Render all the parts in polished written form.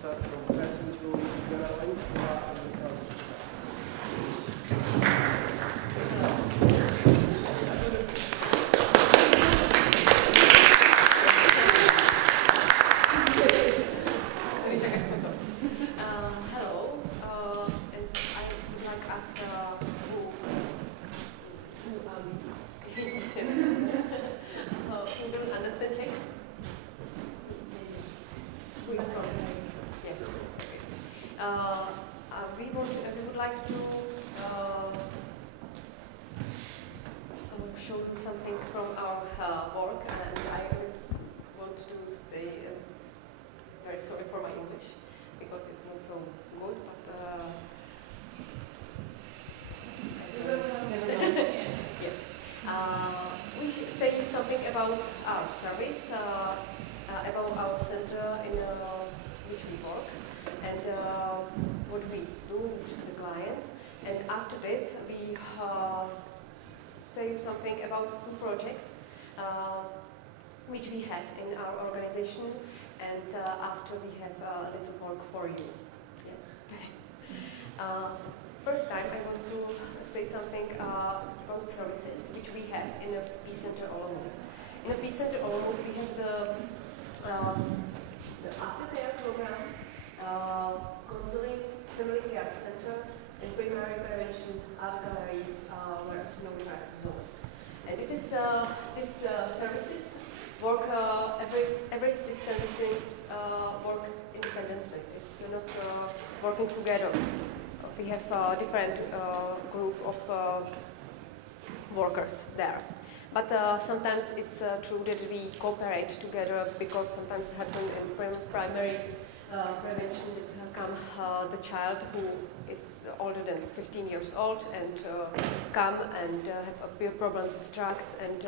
start from Růžičková a Olejníčková a Michal. We would like to show you something from our work, and I want to say very sorry for my English because it's not so good, but yes. We should say you something about our service, about our center in which we work, and what we do with the clients. And after this, we say something about two projects which we had in our organization, and after we have a little work for you. Yes. First time I want to say something about services which we have in a Peace Center Olomouc. In a Peace Center Olomouc we have the aftercare program, counseling, family care center, and primary prevention art gallery where it's no impact zone. And it is these services work every these services work independently. It's not working together. We have a different group of workers there. But sometimes it's true that we cooperate together because sometimes happen in primary prevention that come the child who is older than 15 years old and come and have a big problem with drugs, and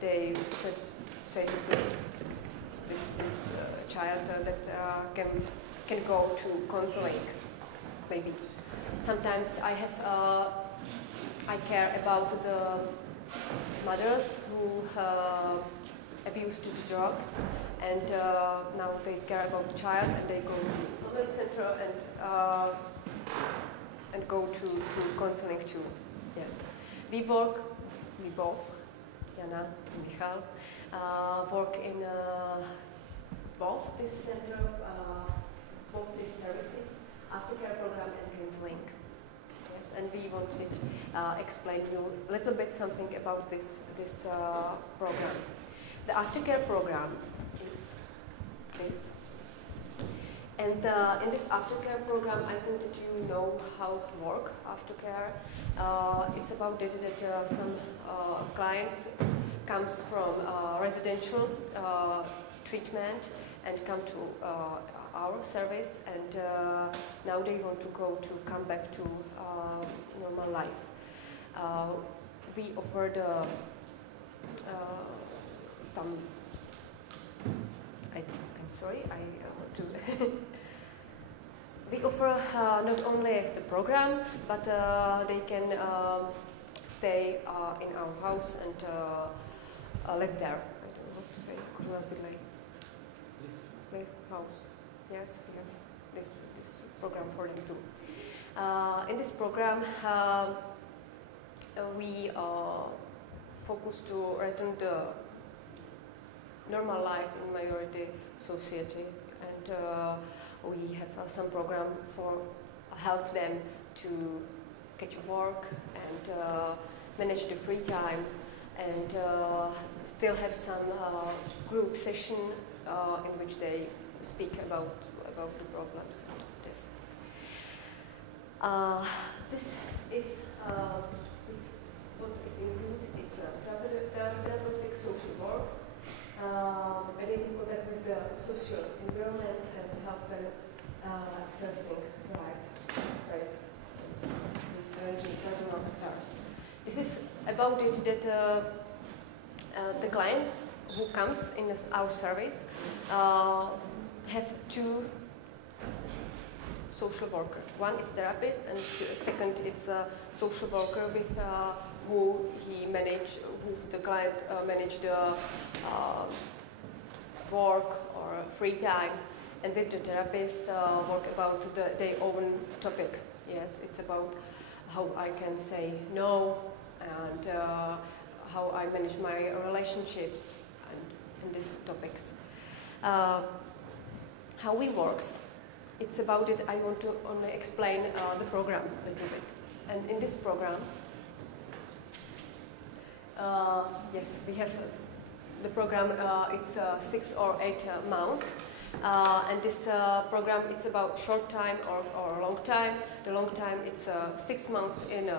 they say that this child that can go to counseling maybe. Sometimes I care about the mothers who abused the drug, and now they care about the child, and they go to family center and go to counseling too. Yes, we both, Jana and Michal, work in both this center, both these services, aftercare program and counseling. Yes, and we wanted to explain you a little bit something about this program. The aftercare program is this. And in this aftercare program, I think that you know how to work aftercare. It's about that some clients comes from residential treatment and come to our service, and now they want to come back to normal life. We offered some. I'm sorry. I want to. We offer not only the program, but they can stay in our house and live there. I don't know what to say. Could not be like live house. Yes, we have this program for them too. In this program, we focus to return the normal life in minority society, and we have some program for help them to get work and manage the free time, and still have some group session in which they speak about the problems and this. This is what is included. It's a therapeutic social work, and it in contact with the social environment and help them accessing life, right? This arranging personal affairs. This is about it that the client who comes in our service have two social workers. One is therapist, and second it's a social worker with who the client manage the work or free time, and with the therapist work about their own topic. Yes, it's about how I can say no and how I manage my relationships and these topics. How we works, it's about it. I want to only explain the program a little bit. And in this program, yes, we have the program. It's 6 or 8 months, and this program it's about short time or long time. The long time it's 6 months in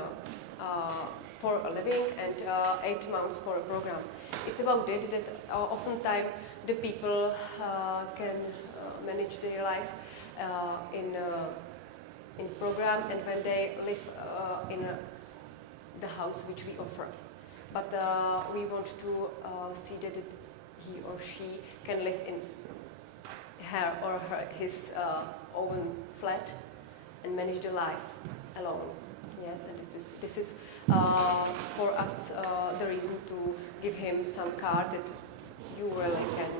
for a living and 8 months for a program. It's about it that oftentimes the people can manage their life in program and when they live in the house which we offer. But we want to see that he or she can live in her or his own flat and manage the life alone. Yes, and this is for us the reason to give him some card that you really can,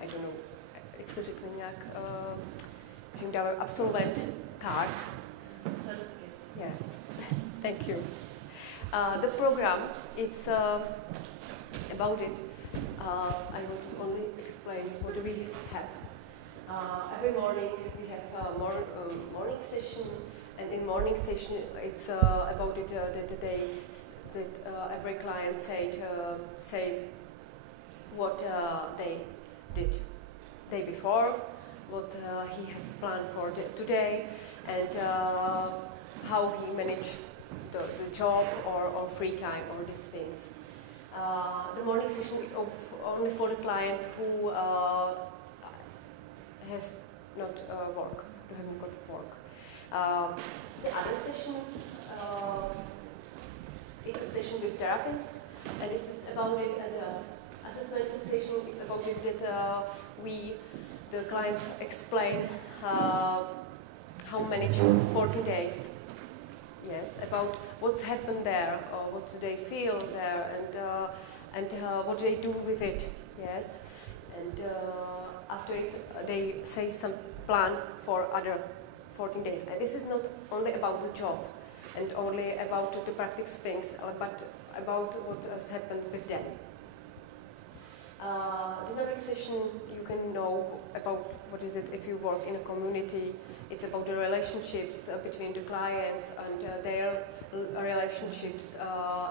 I don't know, jak se řekne nějak, jim dáme absolvent card. Yes, thank you. The program is about it. I want to only explain what do we have. Every morning we have a morning session, and in morning session it's about it that every client say what they did day before, what he has planned for today, and how he managed the job or free time or these things. The morning session is only for the clients who has not work, who haven't got work. The other sessions, it's a session with therapists, and this is about it. And the assessment session, it's about it that the clients explain how manage 40 days. Yes, about what's happened there, or what do they feel there, and what do they do with it. Yes, and after it, they say some plan for other 14 days. And this is not only about the job and only about the practice things, but about what has happened with them. Dynamic session, you can know about what is it if you work in a community. It's about the relationships between the clients and their relationships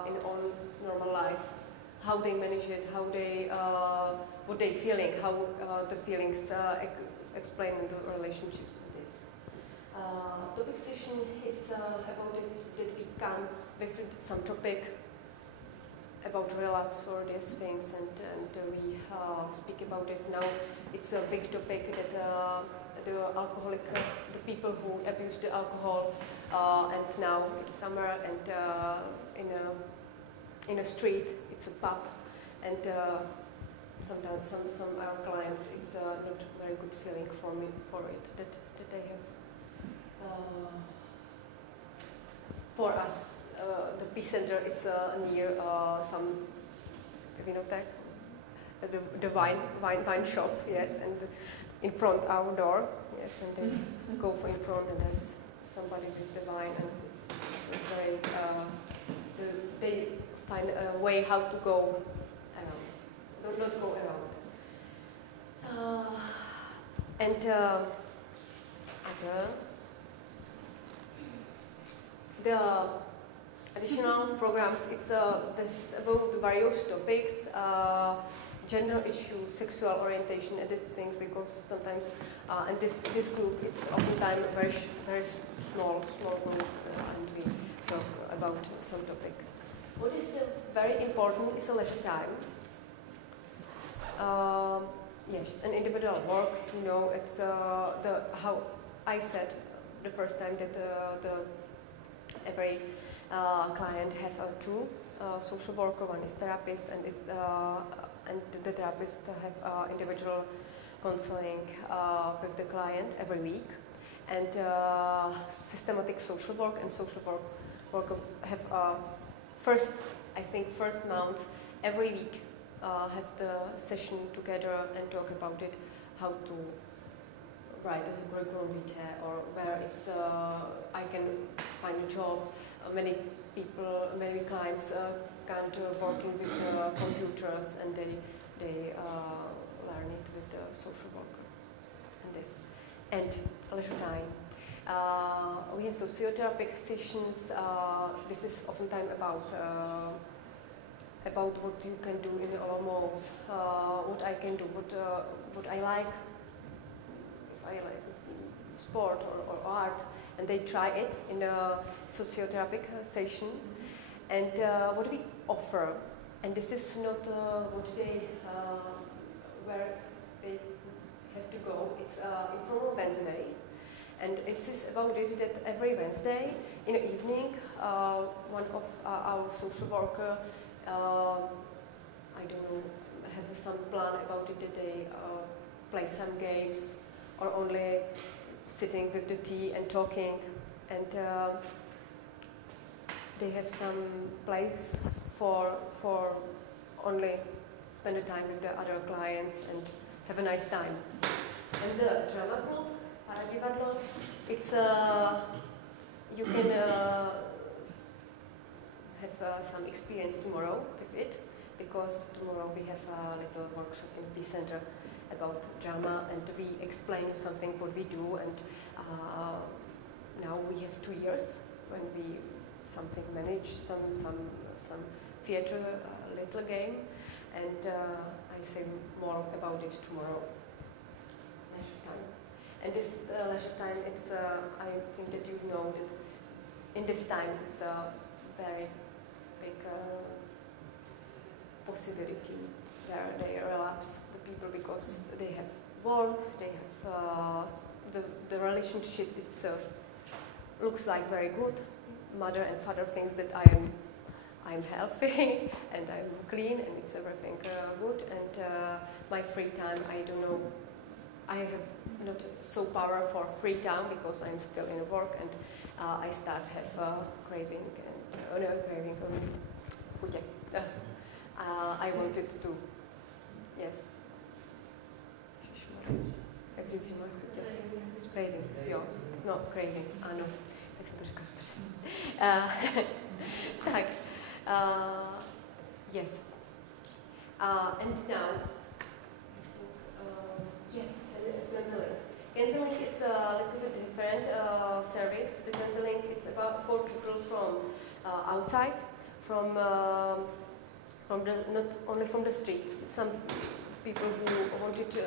in all normal life. How they manage it, how they, what they feeling, how the feelings explain in the relationships with this. Topic session is about it that we come with some topic about relapse or these things, and we speak about it now. It's a big topic that the alcoholic, the people who abuse the alcohol, and now it's summer, and in a street, it's a pub, and sometimes some our clients, it's not very good feeling for it that they have. For us, the Peace Center is near some vinotek, the wine shop, yes, and in front our door, yes, and they go for in front, and there's somebody with the wine, and it's very. They find a way how to go around, not go around, and the additional programs, it's this about the various topics, gender issues, sexual orientation, and these things, because sometimes, and this group, it's oftentimes a very small group, and we talk about some topic. What is very important is a leisure time. Yes, an individual work, you know, it's how I said the first time that every client have two social worker, one is therapist, and the therapist have individual counseling with the client every week, and systematic social work and social work have first month every week have the session together and talk about it, how to write a curriculum vitae, or where it's I can find a job. Many people, many clients can't working with the computers, and they learn it with the social worker and this. And leisure time. We have sociotherapeutic sessions. This is oftentimes about what you can do in Olomouc, what I can do, what I like, if I like sport or art, and they try it in a sociotherapeutic session. And what we offer, and this is not what they where they have to go. It's informal Wednesday, and it is about it that every Wednesday in the evening, one of our social worker, I don't know, have some plan about it that they play some games or only sitting with the tea and talking, and they have some place for only spend the time with the other clients and have a nice time. And the drama group, Paradivadlo, it's you can have some experience tomorrow with it, because tomorrow we have a little workshop in the center about drama, and we explain something what we do, and now we have 2 years when we something manage some theater little game, and I say more about it tomorrow. Leisure time, and this leisure time, it's I think that you know that in this time it's a very big possibility where they relapse the people because they have work, they have the relationship itself looks like very good. Mother and father thinks that I'm healthy and I'm clean and it's everything good, and my free time, I don't know, I have not so power for free time because I'm still in work, and I start have craving and craving I wanted to, yes. Craving, jo, no, craving, ano, jak se to říká dobře. Tak, yes. And now, yes, counseling. Counseling is a little bit different service. The counseling, it's about for people from outside, from the, not only from the street. Some people who wanted to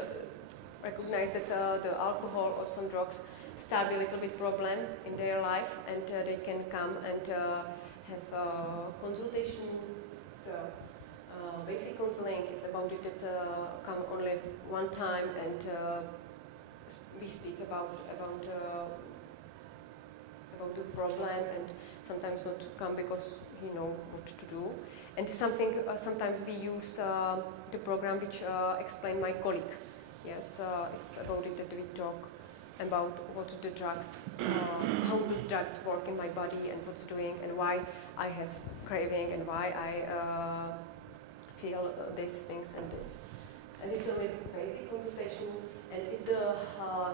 recognize that the alcohol or some drugs start a little bit problem in their life, and they can come and have consultation. So basic counseling, it's about it that come only one time, and we speak about the problem, and sometimes not come because you know what to do. And something sometimes we use the program which explained my colleague. Yes, it's about it that we talk about what the drugs, how the drugs work in my body and what's doing, and why I have craving and why I feel these things and this. And it's only basic consultation. And if the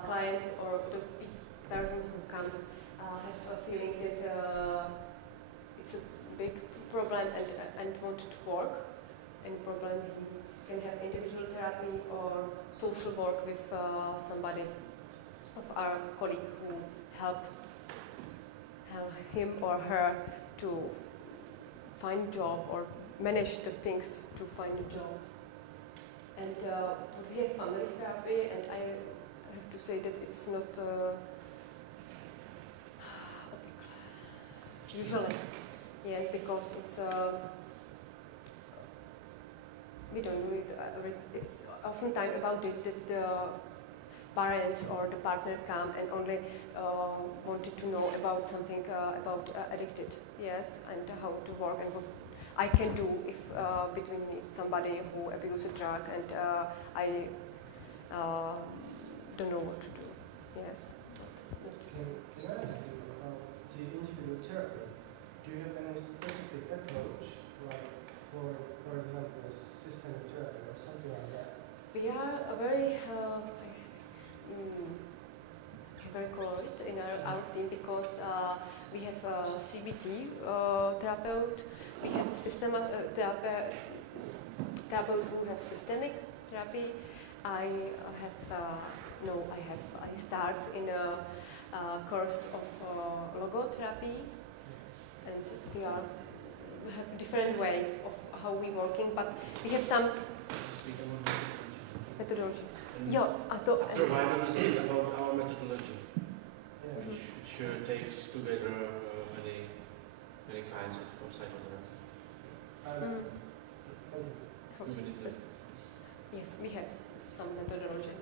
client or the person who comes has a feeling that it's a big problem and want to work, any problem, he can have individual therapy or social work with somebody of our colleague who help him or her to find a job or manage the things to find a job. And we have family therapy, and I have to say that it's not usually, yes, because it's we don't do it. It's oftentimes about it that the parents or the partner come and only wanted to know about something about addicted, yes, and how to work and what I can do if between me somebody who abuses a drug, and I don't know what to do. Yes. Can I ask you about the individual therapy? Do you have any specific approach, like for example, systemic therapy or something like that? We are a very very colored in our team because we have a CBT therapist, we have therapists who have systemic therapy. I start in a course of logotherapy, and we have different way of how we working, but we have some methodology. After a while, we will speak about our methodology, which takes together many kinds of psychotherapy. Yes, we have some methodology.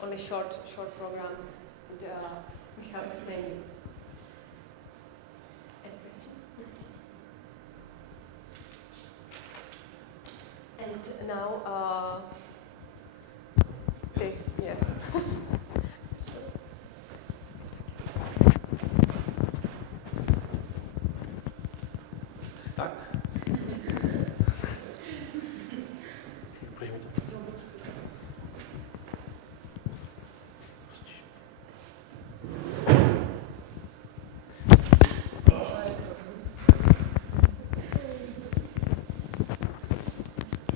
Only short program, and Michal explained. Any question? And now, yes. Tak?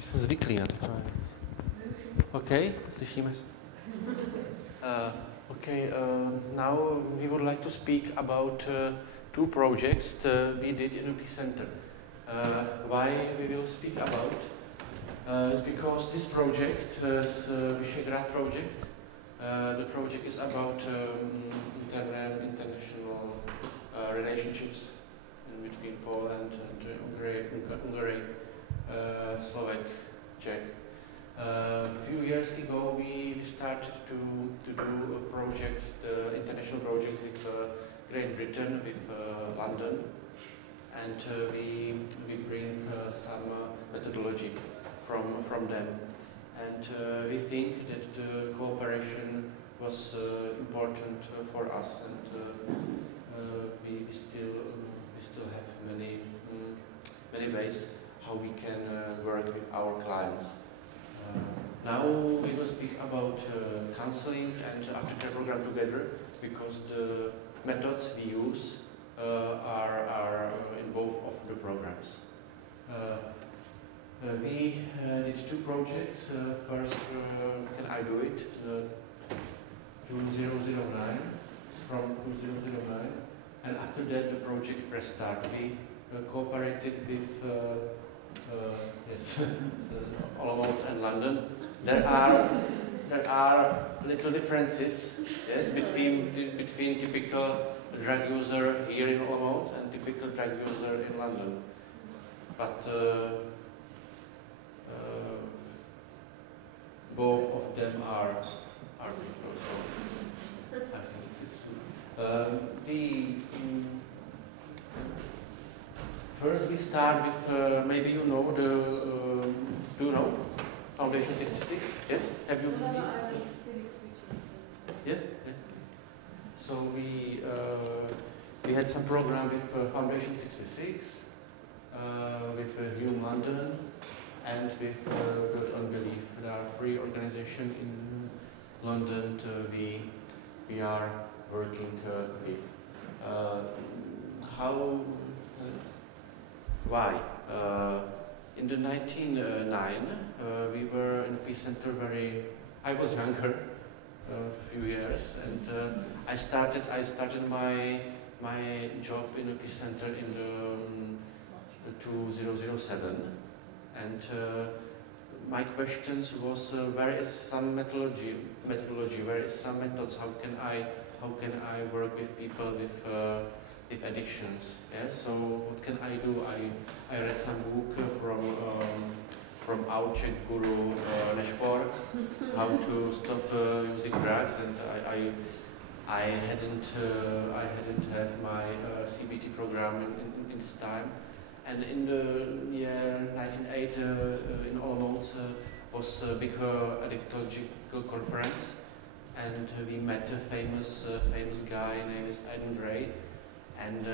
Jsem zvyklý na takové věci. Okay, slyšíme se. Now we would like to speak about two projects we did in the Peace Center. Why we will speak about? Is because this project, this Visegrad project, the project is about international relationships in between Poland and Hungary, Slovak, Czech. A few years ago, we started to do projects, international projects with Great Britain, with London, and we bring some methodology from them. And we think that the cooperation was important for us, and we still have many ways how we can work with our clients. Now we will speak about counseling and aftercare program together, because the methods we use are in both of the programs. We did two projects. First, Can I Do It? 2009, from 2009, and after that the project Restart. We cooperated with Olomouc and London. There are little differences, yes, between typical drug user here in Olomouc and typical drug user in London. But both of them are people. So I think it's first we start with maybe you know the do you know Foundation 66? Yes, have you? Yeah. So we had some program with Foundation 66, with New London, and with Good on Belief. There are 3 organizations in London we are working with. Why? In the 1999, we were in the Peace Center I was younger, a few years, and I started my job in the Peace Center in the 2007, and my questions was where is some methodology, where is some methods, how can I work with people with addictions? Yes, so what can I do? I read some book from our Czech guru Nešpork, how to stop using drugs, and I hadn't had my CBT program in this time. And in the year 1908 in Olomouc was a big addictological conference, and we met a famous guy named Adam Gray, and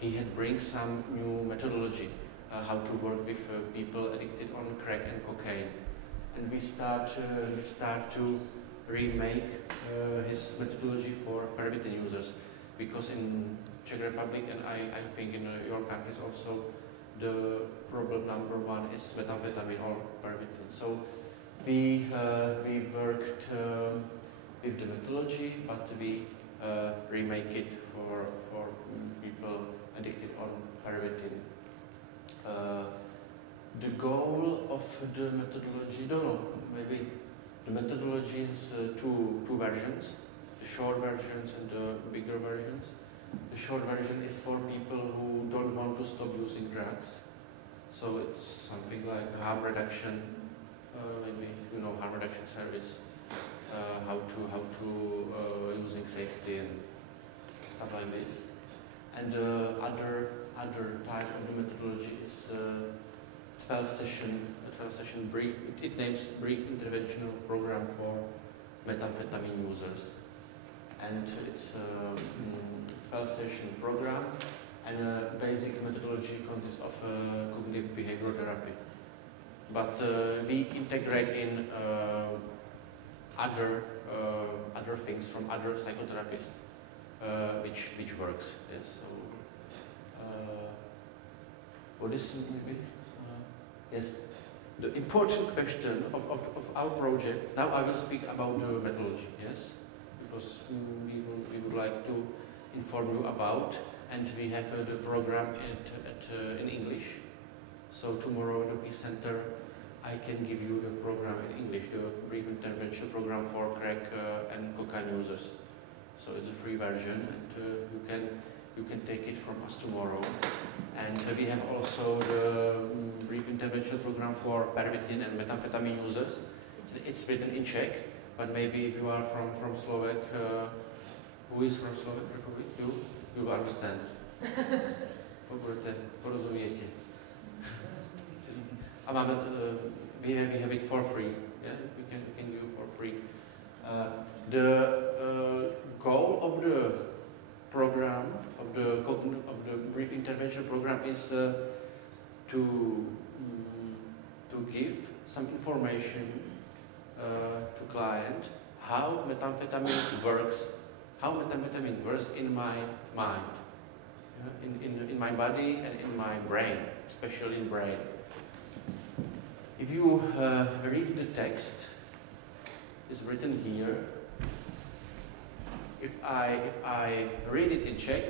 he had bring some new methodology how to work with people addicted on crack and cocaine. and we start to remake his methodology for permitted users, because in Czech Republic and I think in your countries also, the problem number one is methamphetamine or permitted. So we worked with the methodology, but we remake it for people addicted on permitted. The goal of the methodology, maybe the methodology is two versions, the short versions and the bigger versions. The short version is for people who don't want to stop using drugs. So it's something like harm reduction, maybe you know harm reduction service, how to using safety and stuff like this. And other type of the methodology is 12 session brief. It names brief interventional program for methamphetamine users, and it's a 12 session program, and basic methodology consists of cognitive behavioral therapy. But we integrate in other things from other psychotherapists, which works. Yes. So what is maybe? Yes. The important question of our project. Now I will speak about the methodology. Yes, because we would like to inform you about, and we have the program in English. So tomorrow in the Peace Center, I can give you the program in English, the brief intervention program for crack and cocaine users. So it's a free version, and you can take it from us tomorrow. And we have also the brief intervention program for pervitin and methamphetamine users. It's written in Czech, but maybe if you are from Slovak, who is from Slovak Republic, you understand. Porozumiete. We have it for free. Yeah, we can do it for free. The goal of the program, of the brief intervention program, is to give some information to client how methamphetamine works in my mind, in my body and in my brain, especially in brain. If you read the text, it's written here. If I read it in Czech,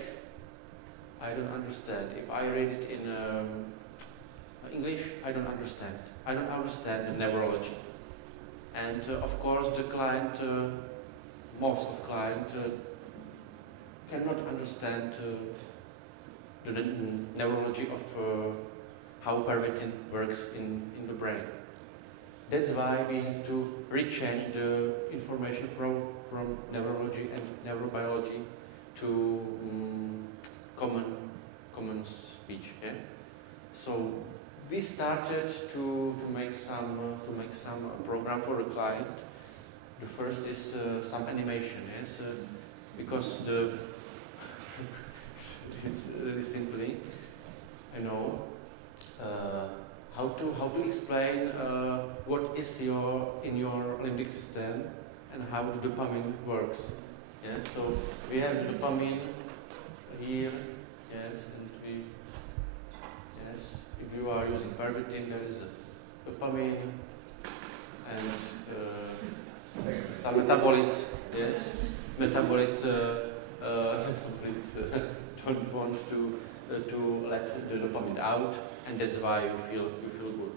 I don't understand. If I read it in English, I don't understand. I don't understand the neurology. And of course, the client, most of client, cannot understand the neurology of how pervitin works in the brain. That's why we have to rechange the information from neurology and neurobiology to common speech. Yeah? So we started to make some program for the client. The first is some animation. Yes, because it's really simply, you know. How to explain what is in your limbic system and how the dopamine works. Yes, so we have the dopamine here. Yes, and if you are using pervitin, there is a dopamine and some metabolites. Yes, metabolites don't want to let the dopamine out, and that's why you feel good.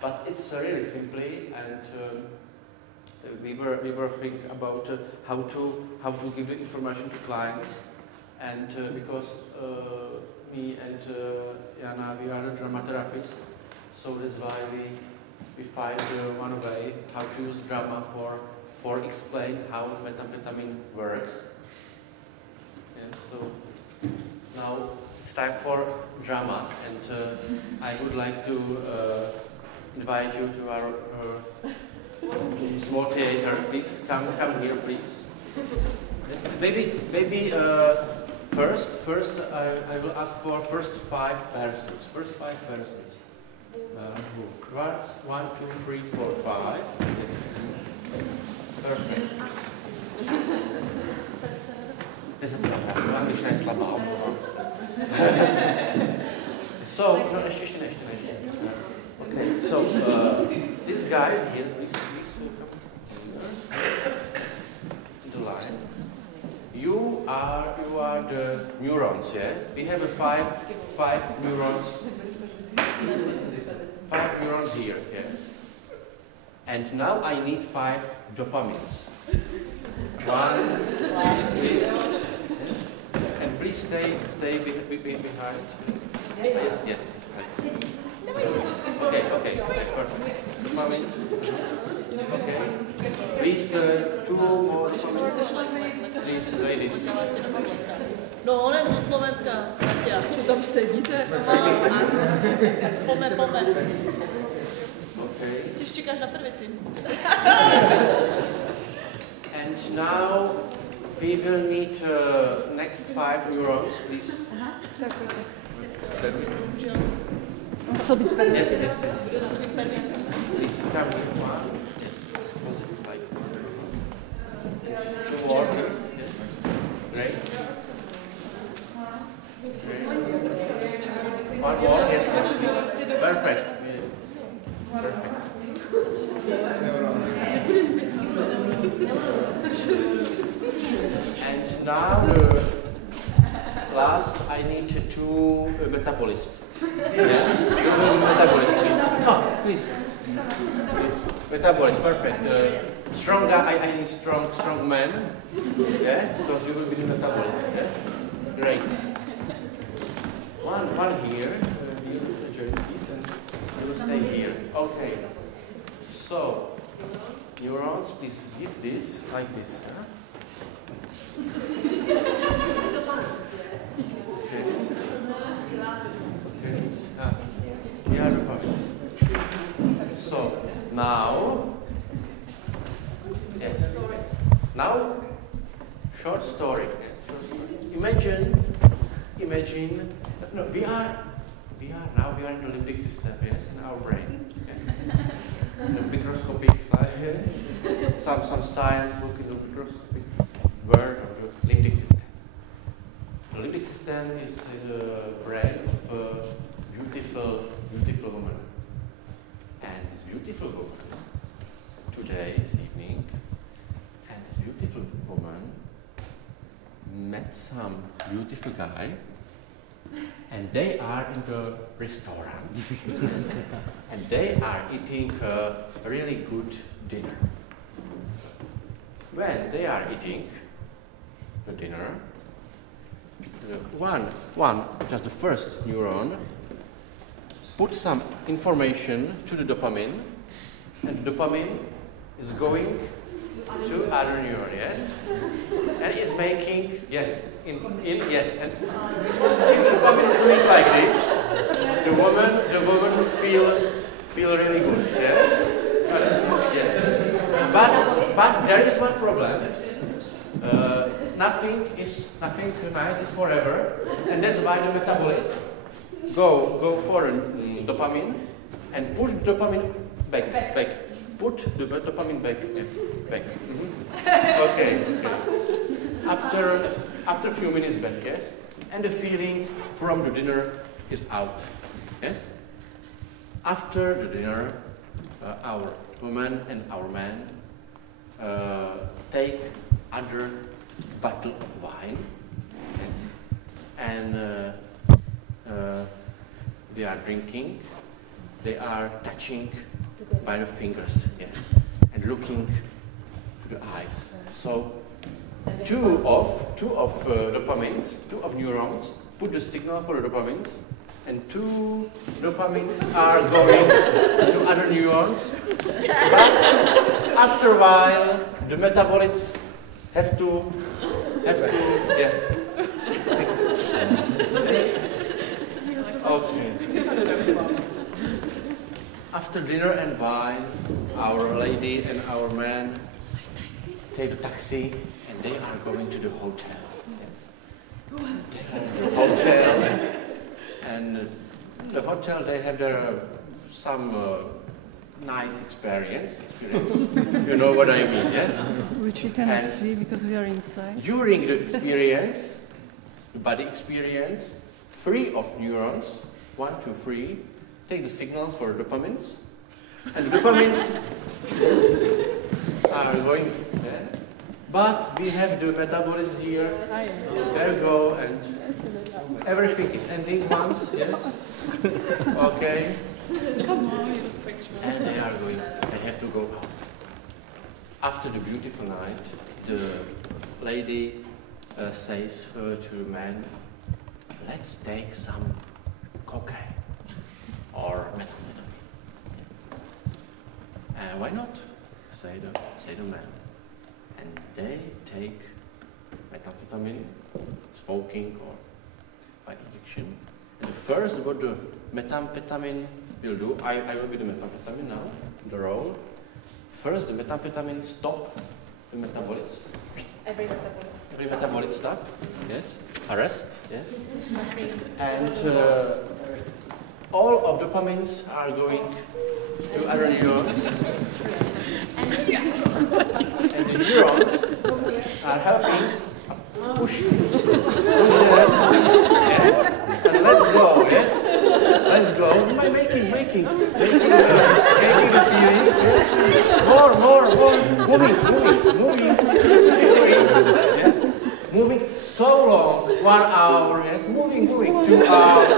But it's really simply, and we were thinking about how to give the information to clients, and because me and Jana, we are a drama therapist, so that's why we find one way how to use drama for explain how methamphetamine works. Yeah, so now it's time for drama, and I would like to invite you to our small theater. Please come here, please. Maybe first I will ask for first five persons. 1, 2, 3, 4, 5. Perfect. Angličtina je slabá, omlouvám. So, no, ještě ne. Okay, so these guys here, please come in the line. You are the neurons, yeah? We have five neurons. 5 neurons here, yes. And now I need 5 dopamines. 1, please. And please stay behind. Yes. Okay, perfect. Dopamine. Okay. Please, 2 more dopamines. Please, ladies. No, on ze Slovenska. Katia. Co tam sedíte? Pome. Okay. Si čekáš na prvý tým. And now we will need next 5 neurons, please. Co být první? Yes. Co být první? Please come here. Yes. Positive like. 2 more, please. Great. One more, yes, please. Perfect. Perfect. And now, last, I need 2 metabolists. Yeah? Metabolists. No, please. Metabolists, perfect. Strong guy, I need strong men. Yeah, because you will be the metabolist. Yeah? Great. One here. Join this, and you will stay here. Okay. So, neurons, please give this like this. Huh? Okay. We are the persons. So now, yes. Now, short story. Imagine. No, we are in the limbic system, yes, in our brain. Okay. In the microscopic, some science look in the microscopic world of the limbic system. The limbic system is the brain of a beautiful woman. And this beautiful woman, today, this evening, and this beautiful woman met some beautiful guy, and they are in the restaurant, and they are eating a really good dinner. When they are eating the dinner, just the first neuron, put some information to the dopamine, and the dopamine is going to other neuron, yes? And it's making, yes, yes, and the dopamine is doing like this. The woman feel really good, yeah? Yes. But there is one problem. Nothing nice is forever, and that's why the metabolite go for dopamine and push the dopamine back. Put the dopamine back. Mm-hmm. Okay. After a few minutes back, yes, and the feeling from the dinner is out, yes. After the dinner, our woman and our man take other bottle of wine, yes, and they are drinking. They are touching by the fingers, yes, and looking to the eyes. So two of dopamines, 2 of neurons put the signal for the dopamines, and 2 dopamines are going to other neurons. But after a while, the metabolites have to yes. Okay. After dinner and wine, our lady and our man take a taxi, and they are going to the hotel. The hotel, and the hotel, they have their some nice experience. You know what I mean, yes? Which we cannot And see because we are inside. during the experience, the body experience, free of neurons, 1, 2, 3, take the signal for dopamines, and the dopamines are going there. But we have the metabolism here. There you go, and everything is ending once, yes? Okay. And they are going, they have to go out. After the beautiful night, the lady says to the man, let's take some cocaine or methamphetamine. Why not? Say the man. And they take methamphetamine, smoking or by injection. And the first what the methamphetamine will do, I will be the methamphetamine now, the role. First the methamphetamine stop the metabolites. Every metabolite. Every metabolite stop, yes. Arrest, yes. And all of dopamines are going to other neurons. And the neurons are helping push. Yes. And let's go, yes. Let's go. Making the feeling. Yes. More. Moving so long, 1 hour, yes. Moving, 2 hours,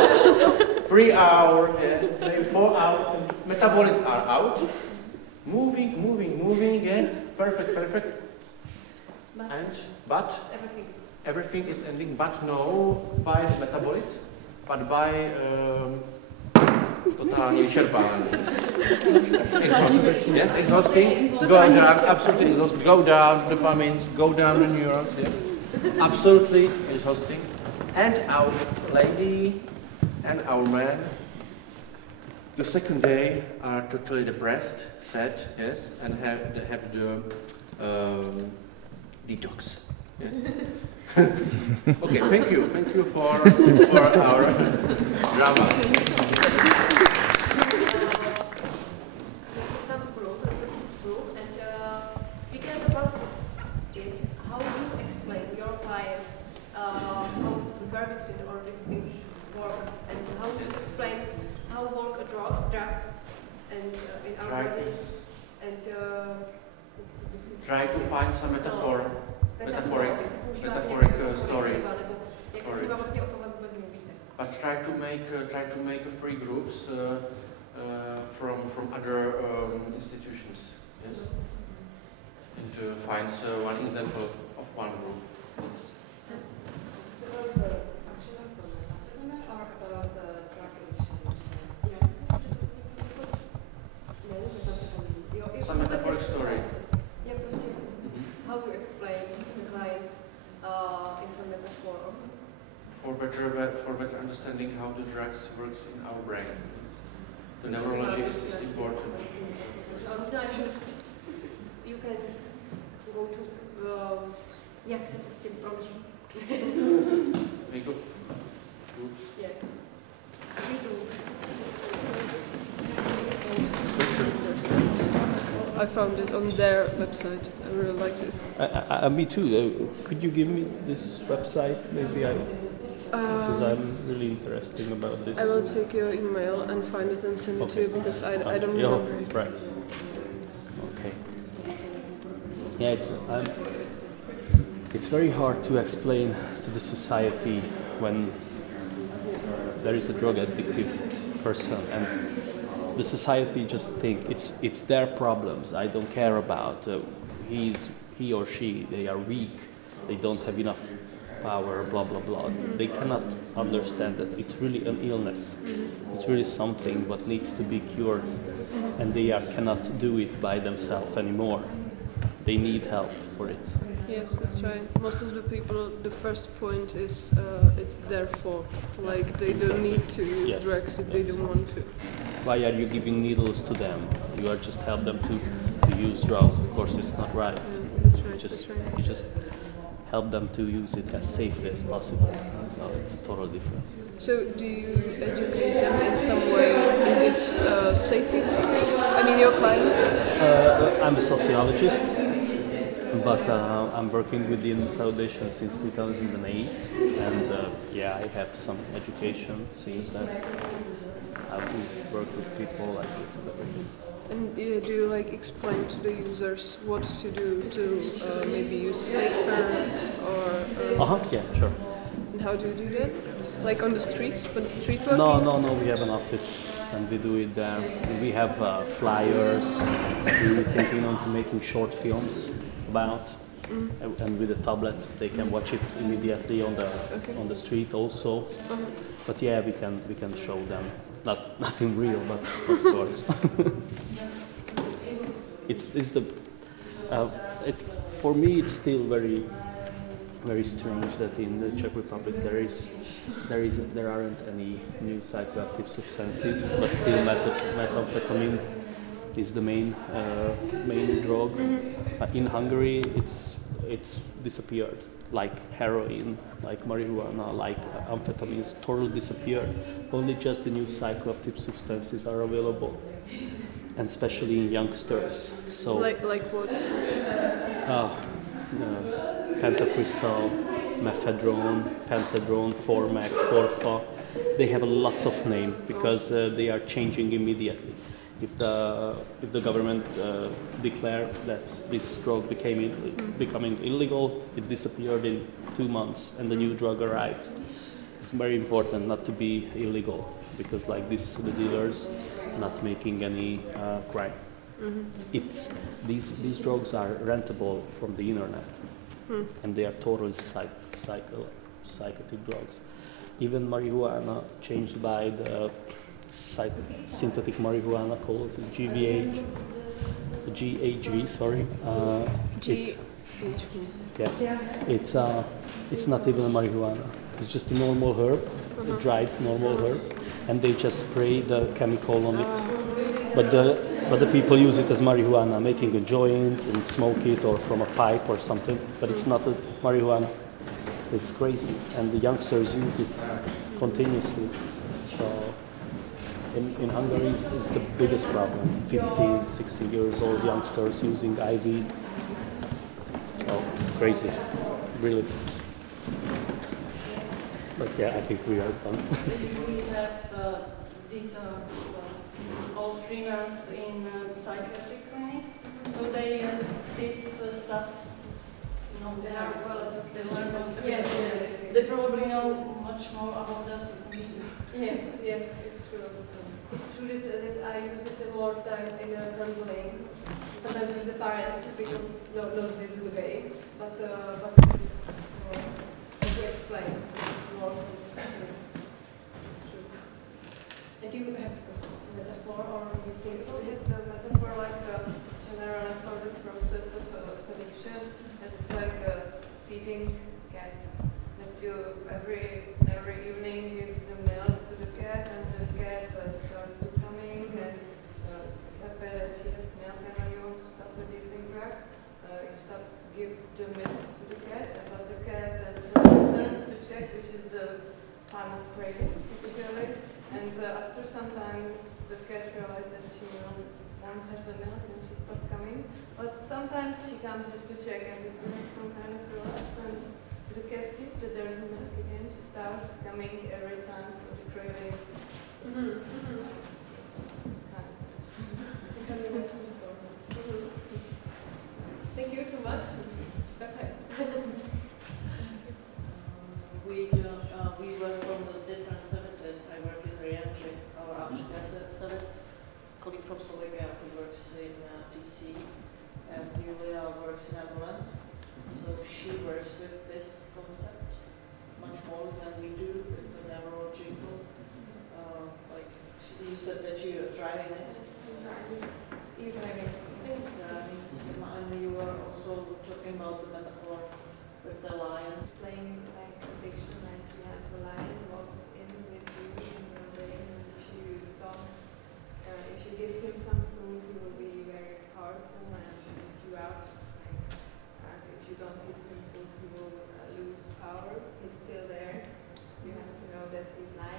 3 hours, yes. Maybe 4 hours. Metabolites are out. Moving, yeah. Perfect. But everything is ending, but no by the metabolites, but by totální vyčerpání. Yes, exhausting. Going down, absolutely exhausting. Go down dopamines, go down the neurons. Yeah. Absolutely exhausting. And our lady and our man, the second day, are totally depressed, sad, yes, and have the detox. Yes. Okay, thank you for our drama. Some group, and speaking about it, how do you explain your clients how the verdict or these things work, and how do you explain how work drugs and in our body, and try to find some metaphoric story. But try to make free groups from other institutions. Yes. And to find one example of one group. Yes. About the action of the methamphetamine or about the drug addiction? Yes. No, methamphetamine. Some metaphoric story. Yeah, question. How do you explain the clients in some metaphor? For better understanding how the drugs works in our brain. The neurology is important. You can go to jak se prostě promýšlí. Make up groups. Yes. I found it on their website. I really liked it. Me too. Could you give me this website? Maybe because I'm really interested about this. I will take your email and find it and send it to you because I don't remember it. Right. Okay. Yeah, it's very hard to explain to the society when there is a drug addictive person and the society just think it's their problems. I don't care about he or she. They are weak. They don't have enough power. Blah blah blah. They cannot understand that it's really an illness. It's really something what needs to be cured, and they cannot do it by themselves anymore. They need help for it. Yes, that's right. Most of the people, the first point is it's their fault. Like they don't need to use drugs if they don't want to. Why are you giving needles to them? You are just help them to use drugs. Of course, it's not right. Yeah, that's right. You just help them to use it as safely as possible. So it's totally different. So do you educate them in some way in this safe use? I mean, your clients? I'm a sociologist, but I'm working with the Foundation since 2008, and yeah, I have some education since then. How to work with people like this and everything. And do you like explain to the users what to do to maybe use safer or? Yeah, sure. And how do you do that? Like on the streets, when street working? No. We have an office, and we do it there. We have flyers. We're thinking on to making short films about, and with a tablet they can watch it immediately on the street also. But yeah, we can show them. Not in real, but of course. it's for me it's still very strange that in the Czech Republic there aren't any new psychoactive substances, but still methamphetamine is the main drug. In Hungary, it's disappeared. Like heroin, like marijuana, like amphetamines, totally disappeared. Only just the new psychoactive substances are available, and especially in youngsters. So like what? Pentacrystal, mephedrone, pentadrone, Formac, Forfa. They have lots of names because they are changing immediately. If the government declared that this drug becoming illegal, it disappeared in 2 months, and the new drug arrived. It's very important not to be illegal, because like this, the dealers not making any crime. These drugs are rentable from the internet, and they are totally psychotic drugs. Even marijuana changed by the synthetic marijuana called GHB. Sorry. GHB. Yes. It's not even a marijuana. It's just a normal herb, a dried normal herb, and they just spray the chemical on it. But the people use it as marijuana, making a joint and smoke it, or from a pipe or something. But it's not a marijuana. It's crazy, and the youngsters use it continuously. So. In Hungary is the biggest problem. 15, 16 years old youngsters using IV. Oh, crazy, really. But yeah, I think we are done. We have detox all 3 months in psychiatric clinic. So they this stuff. They learn about it. Yes. They probably know much more about that than we do. Yes, it's true. It's true that I use it a lot of times in counseling. Sometimes with the parents, because not this way, but it's to explain. It's more it's true. And do you have a metaphor, or you think about it? The metaphor like generally for the process of addiction, and it's like feeding cat. That you every evening give the milk to the cat, and the cat starts to coming, and it's happy that she has milk, and when you want to stop the eating drugs, you give the milk to the cat, but the cat turns to check which is the time of craving, actually, and after some time the cat realizes that she won't have the milk, and she stops coming, but sometimes she comes just to check, and if there is some kind of relapse, and the cat sees that there is a milk again, she starts coming every time, so the craving is Thank you so much. Okay. We work from the different services. I work in re-entry, our Růžička service. Colleague from Slovakia who works in DC, and Julia works in ambulance. So she works with this concept much more than we do with the neurological. Like you said that you're driving it. You're driving. And you were also talking about the metaphor with the lion. Playing like addiction, like you have the lion walking in with you in the day, and if you give him some food, he will be very powerful and eat you out. And if you don't give him food, he will lose power. He's still there. You have to know that he's lying.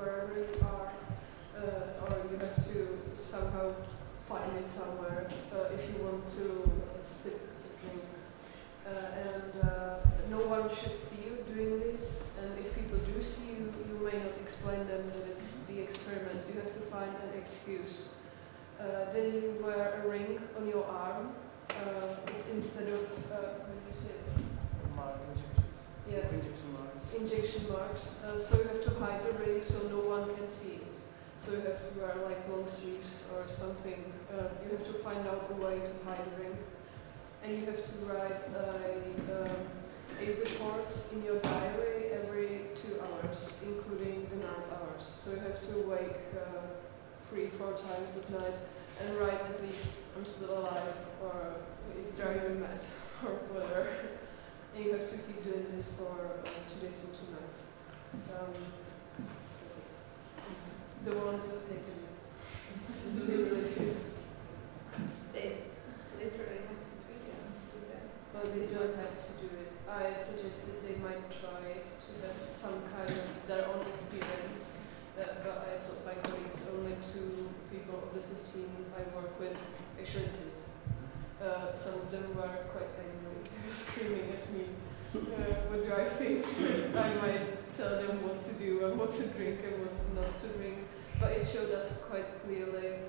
wherever you are, or you have to somehow find it somewhere if you want to sip the drink. No one should see you doing this, and if people do see you, you may not explain them that it's the experiment. You have to find an excuse. Then you wear a ring on your arm. It's instead of, how do you say it? Yes. Injection marks. So you have to hide the ring so no one can see it. So you have to wear like long sleeves or something. You have to find out a way to hide the ring. And you have to write a report in your diary every 2 hours, including the night hours. So you have to wake 3-4 times at night and write at least, I'm still alive, or it's driving me mad, or whatever. And you have to keep doing this for 2 days and 2 nights. That's it. The volunteers hated it. They really did. They literally have to do that. Well, they don't have to do it. I suggested they might try it to have some kind of their own experience. But I told my colleagues only 2 people of the 15 I work with actually did. Some of them were quite angry. They were screaming at me. What do I think? I might tell them what to do and what to drink and what not to drink. But it showed us quite clearly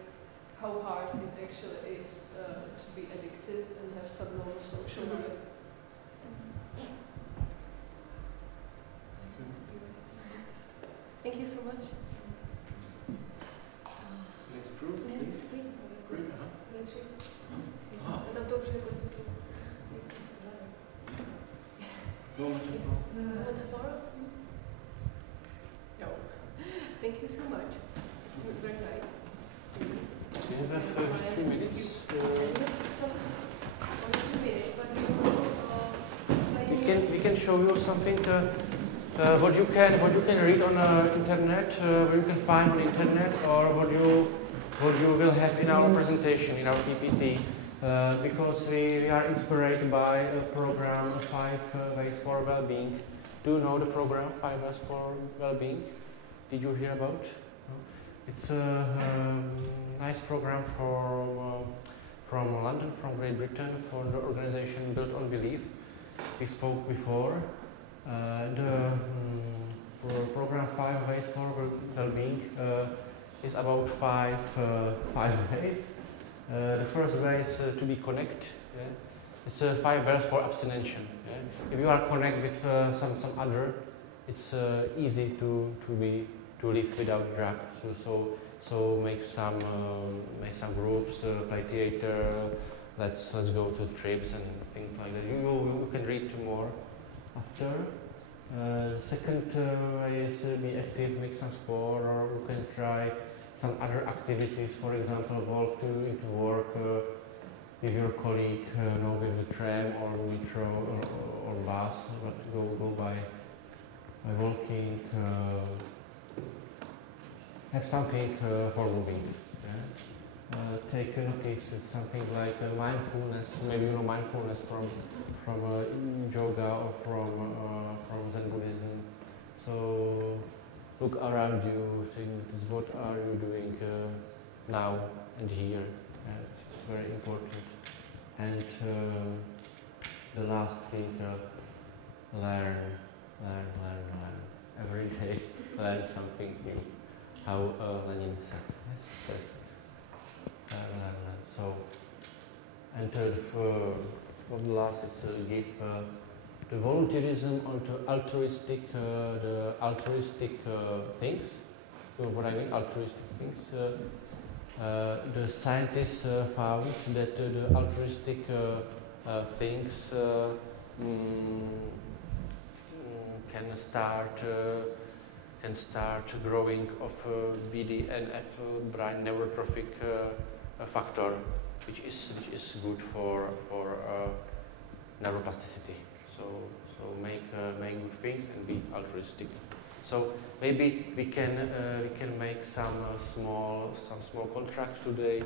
how hard it actually is to be addicted and have some normal social life. Thank you so much. Next group, please. Group, Tam to už je Thank you so much. It's very nice. We have 15 minutes. We can show you something. What you can read on internet, what you can find on internet, or what you will have in our presentation, in our PPT. Because we are inspired by a program 5 Ways for Wellbeing. Do you know the program 5 Ways for Wellbeing? Did you hear about? No? It's a nice program from London, from Great Britain, for the organization Built on Belief. We spoke before. The program 5 Ways for Wellbeing is about 5 ways. The first way is to be connect. Yeah? It's 5 ways for abstinence. Yeah? If you are connect with some other, it's easy to live without drug. So make some groups, play theater. Let's go to trips and things like that. You can read more after. Second way is be active, make some sport, or you can try some other activities. For example, walk into work with your colleague, with the tram or metro or bus. But go by walking. Have something for moving. Yeah? Take notice. It's something like mindfulness. Maybe you know mindfulness from yoga or from Zen Buddhism. So look around you. Think, what are you doing now and here? It's very important. And the last thing, learn. Every day, learn something new. How Lenin said. Learn. So, and the last is give the volunteerism onto altruistic things. So what I mean, altruistic things. The scientists found that the altruistic things can start growing of BDNF, brain neurotrophic factor, which is good for neuroplasticity. So make good things and be altruistic. So maybe we can make some small contracts today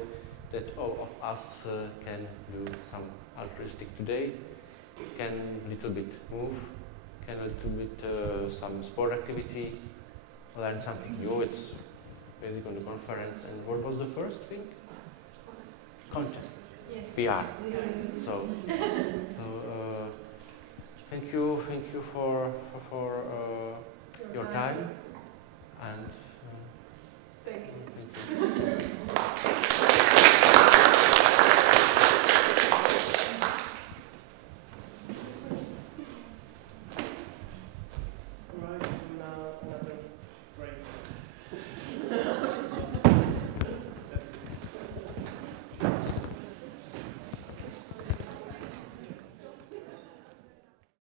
that all of us can do some altruistic today. Can little bit move, can a little bit some sport activity, learn something new. It's basic on the conference. And what was the first thing? Content. Yes. PR. So thank you for your time, and